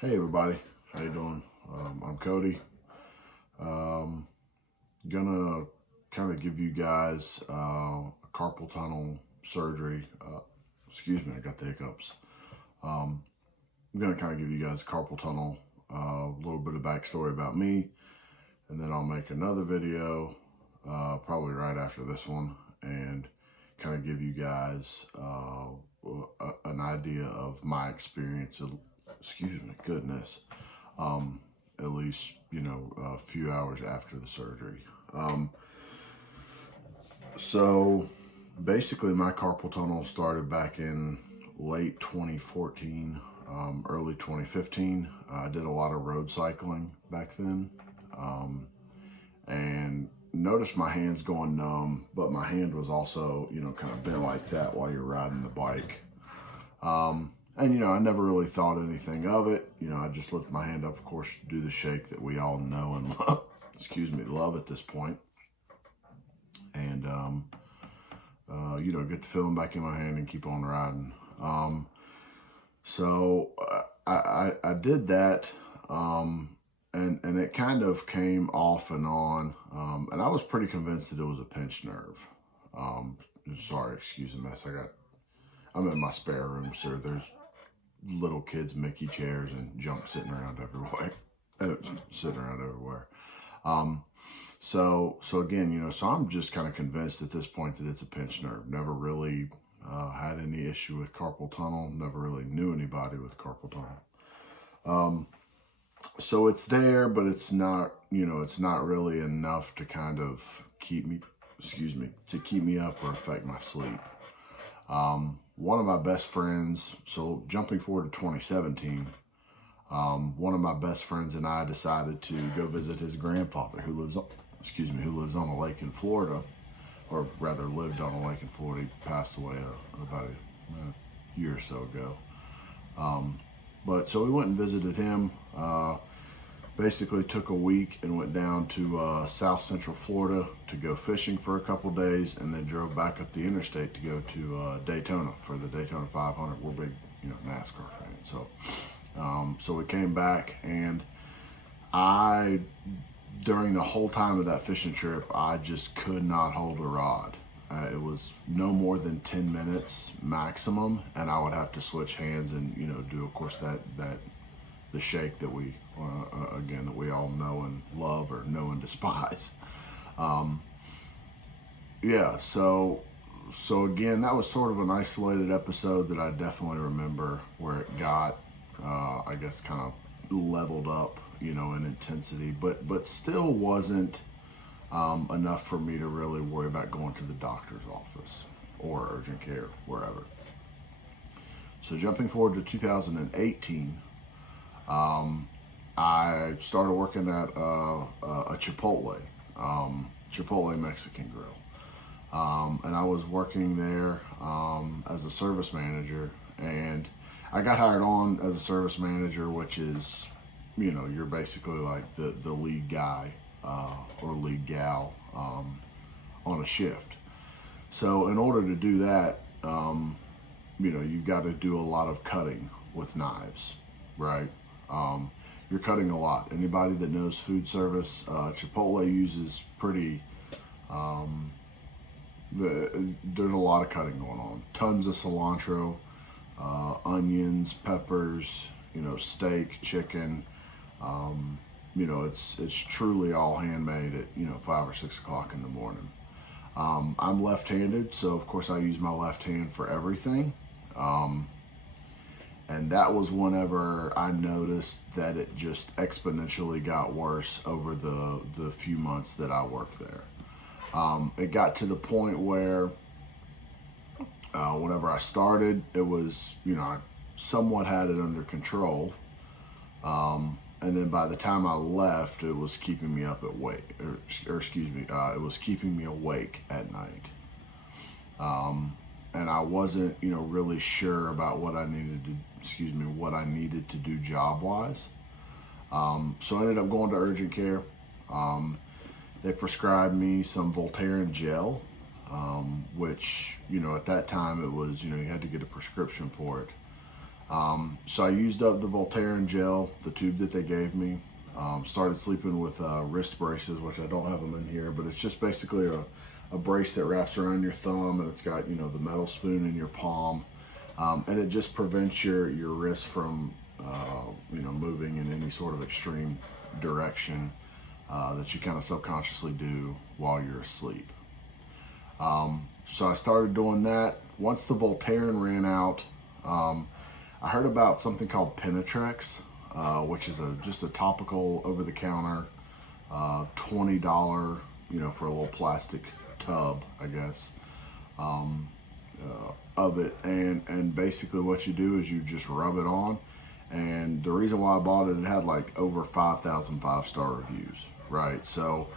Hey everybody, how you doing? I'm Cody. Gonna kind of give you guys a carpal tunnel surgery. Excuse me, I got the hiccups. I'm gonna kind of give you guys a carpal tunnel, a little bit of backstory about me, and then I'll make another video, probably right after this one, and kind of give you guys an idea of my experience. Excuse me, goodness. At least, a few hours after the surgery. So basically my carpal tunnel started back in late 2014, early 2015. I did a lot of road cycling back then, and noticed my hands going numb, but my hand was also, kind of bent like that while you're riding the bike. And, I never really thought anything of it. I just lift my hand up, of course, do the shake that we all know and love, love at this point. And, get the feeling back in my hand and keep on riding. So I did that, and it kind of came off and on. And I was pretty convinced that it was a pinched nerve. Sorry, excuse the mess. I'm in my spare room, so there's little kids Mickey chairs and junk sitting around everywhere. So again, so I'm just kind of convinced at this point that it's a pinched nerve. Never really had any issue with carpal tunnel. Never really knew anybody with carpal tunnel. So it's there, but it's not, it's not really enough to kind of keep me up or affect my sleep. One of my best friends, so jumping forward to 2017, one of my best friends and I decided to go visit his grandfather who lives on a lake in Florida, or rather lived on a lake in Florida. He passed away about a year or so ago. But so we went and visited him, basically took a week and went down to South Central Florida to go fishing for a couple days, and then drove back up the interstate to go to Daytona for the Daytona 500. We're big, NASCAR fans. So we came back, and during the whole time of that fishing trip, I just could not hold a rod. It was no more than 10 minutes maximum, and I would have to switch hands and, do, of course, the shake that we, again, that we all know and love, or know and despise. So again, that was sort of an isolated episode that I definitely remember, where it got, I guess, kind of leveled up, in intensity, but still wasn't enough for me to really worry about going to the doctor's office or urgent care, wherever. So jumping forward to 2018, I started working at a Chipotle Mexican grill. And I was working there as a service manager, and I got hired on as a service manager, which is, you're basically like the lead guy or lead gal on a shift. So in order to do that, you've got to do a lot of cutting with knives, right? You're cutting a lot. Anybody that knows food service, Chipotle uses pretty, there's a lot of cutting going on. Tons of cilantro, onions, peppers, steak, chicken. It's truly all handmade at 5 or 6 o'clock in the morning. I'm left-handed, so of course I use my left hand for everything. And that was whenever I noticed that it just exponentially got worse over the few months that I worked there. It got to the point where whenever I started, it was, I somewhat had it under control. And then by the time I left, it was keeping me up at wait, it was keeping me awake at night. And I wasn't, really sure about what I needed to do job-wise. So I ended up going to urgent care. They prescribed me some Voltaren gel, which, at that time it was, you had to get a prescription for it. So I used up the Voltaren gel, the tube that they gave me. Started sleeping with wrist braces, which I don't have them in here, but it's just basically a brace that wraps around your thumb, and it's got, you know, the metal spoon in your palm, and it just prevents your wrist from, you know, moving in any sort of extreme direction that you kind of subconsciously do while you're asleep. So I started doing that. Once the Voltaren ran out, I heard about something called Penetrex, which is just a topical over-the-counter, $20, you know, for a little plastic tub, I guess, of it. And basically what you do is you just rub it on. And the reason why I bought it, it had like over 5,000 5-star reviews, right? So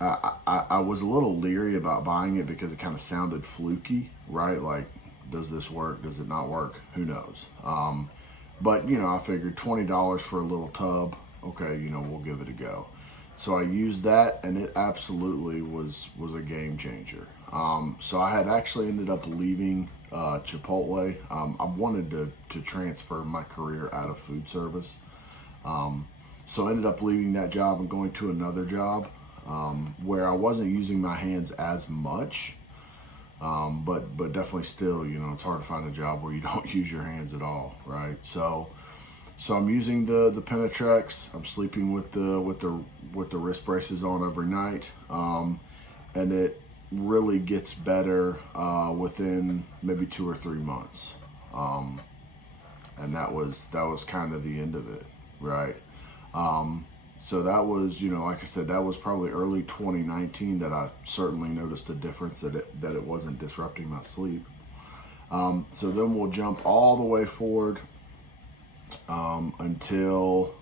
I was a little leery about buying it because it kind of sounded fluky, right? Like, does this work? Does it not work? Who knows? But, you know, I figured $20 for a little tub. Okay, you know, we'll give it a go. So I used that, and it absolutely was a game changer. So I had actually ended up leaving Chipotle. I wanted to transfer my career out of food service. So I ended up leaving that job and going to another job where I wasn't using my hands as much. But definitely still, you know, it's hard to find a job where you don't use your hands at all, right? So I'm using the Penetrex. I'm sleeping with the wrist braces on every night, and it really gets better within maybe 2 or 3 months, and that was kind of the end of it, right? So that was, you know, like I said, that was probably early 2019 that I certainly noticed a difference, that it wasn't disrupting my sleep. So then we'll jump all the way forward until,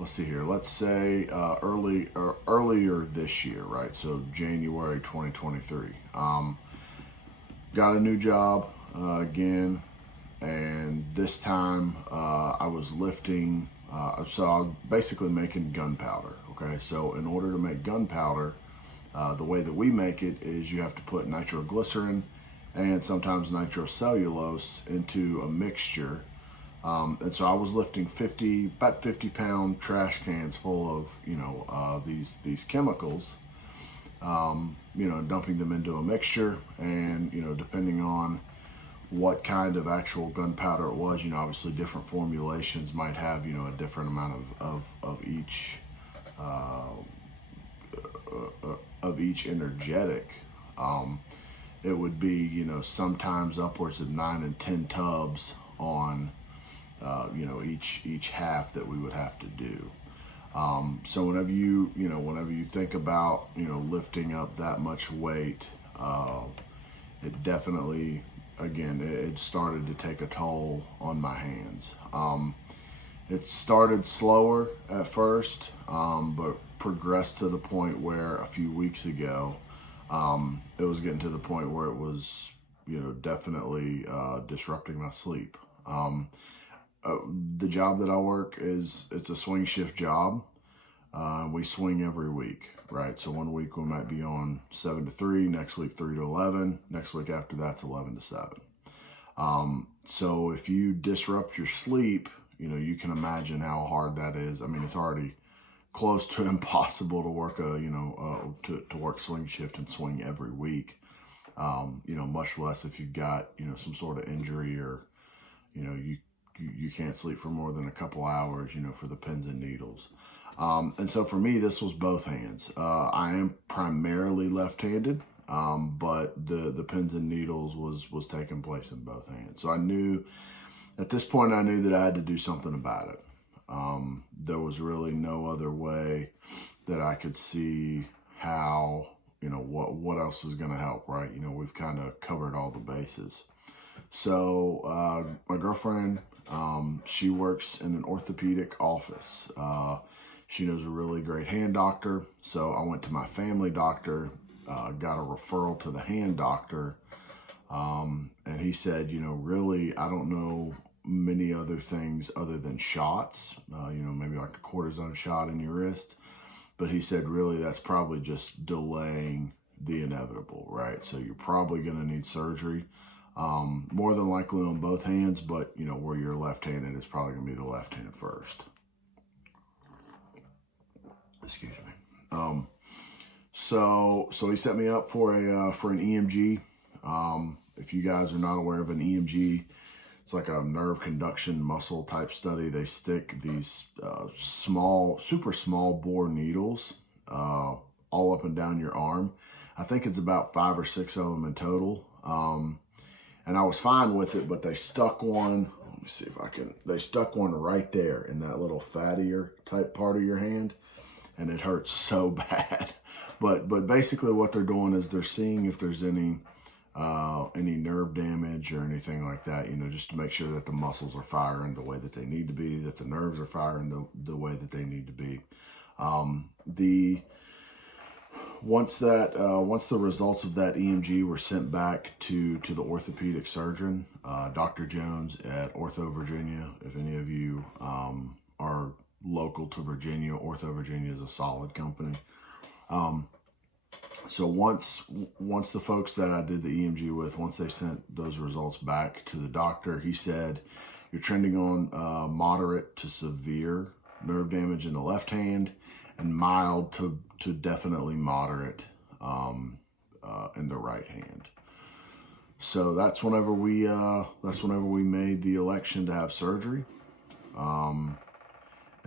let's see here, let's say earlier this year, right? So January 2023. Got a new job again, and this time I was lifting. So I'm basically making gunpowder, okay? So in order to make gunpowder, the way that we make it is you have to put nitroglycerin and sometimes nitrocellulose into a mixture. And so I was lifting about 50-pound trash cans full of, you know, these chemicals, you know, dumping them into a mixture. And, you know, depending on what kind of actual gunpowder it was, you know, obviously different formulations might have, you know, a different amount of each energetic. It would be, you know, sometimes upwards of 9 and 10 tubs on, you know, each half that we would have to do. So whenever you think about, you know, lifting up that much weight, it definitely, again, it started to take a toll on my hands. It started slower at first, but progressed to the point where a few weeks ago, it was getting to the point where it was, you know, definitely disrupting my sleep. The job that I work it's a swing shift job. We swing every week, right? So one week we might be on 7 to 3, next week 3 to 11, next week after that's 11 to 7. So if you disrupt your sleep, you know, you can imagine how hard that is. I mean, it's already close to impossible to work to work swing shift and swing every week. You know, much less if you've got, you know, some sort of injury, or, you know, you can't sleep for more than a couple hours, you know, for the pins and needles. And so for me, this was both hands. I am primarily left-handed, but the pins and needles was taking place in both hands. So I knew, at this point, I knew that I had to do something about it. There was really no other way that I could see how, you know, what else is going to help, right? You know, we've kind of covered all the bases. So my girlfriend, she works in an orthopedic office. She knows a really great hand doctor. So I went to my family doctor, got a referral to the hand doctor. And he said, you know, really, I don't know many other things other than shots, you know, maybe like a cortisone shot in your wrist. But he said, really, that's probably just delaying the inevitable, right? So you're probably going to need surgery, more than likely on both hands, but you know, where you're left-handed, it's probably going to be the left hand first. Excuse me. So he set me up for an EMG. If you guys are not aware of an EMG, it's like a nerve conduction muscle type study. They stick these super small bore needles all up and down your arm. I think it's about 5 or 6 of them in total. And I was fine with it, but they stuck one, let me see if I can, they stuck one right there in that little fattier type part of your hand, and it hurts so bad. But basically what they're doing is they're seeing if there's any nerve damage or anything like that, you know, just to make sure that the muscles are firing the way that they need to be, that the nerves are firing the way that they need to be. Once the results of that EMG were sent back to the orthopedic surgeon, Dr. Jones at Ortho Virginia. If any of you are local to Virginia, Ortho Virginia is a solid company. So once the folks that I did the EMG with, once they sent those results back to the doctor, he said, you're trending on moderate to severe nerve damage in the left hand, and mild to definitely moderate in the right hand. So that's whenever we made the election to have surgery. And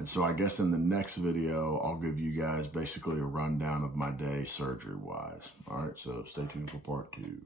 so I guess in the next video, I'll give you guys basically a rundown of my day surgery wise. All right, so stay tuned for part 2.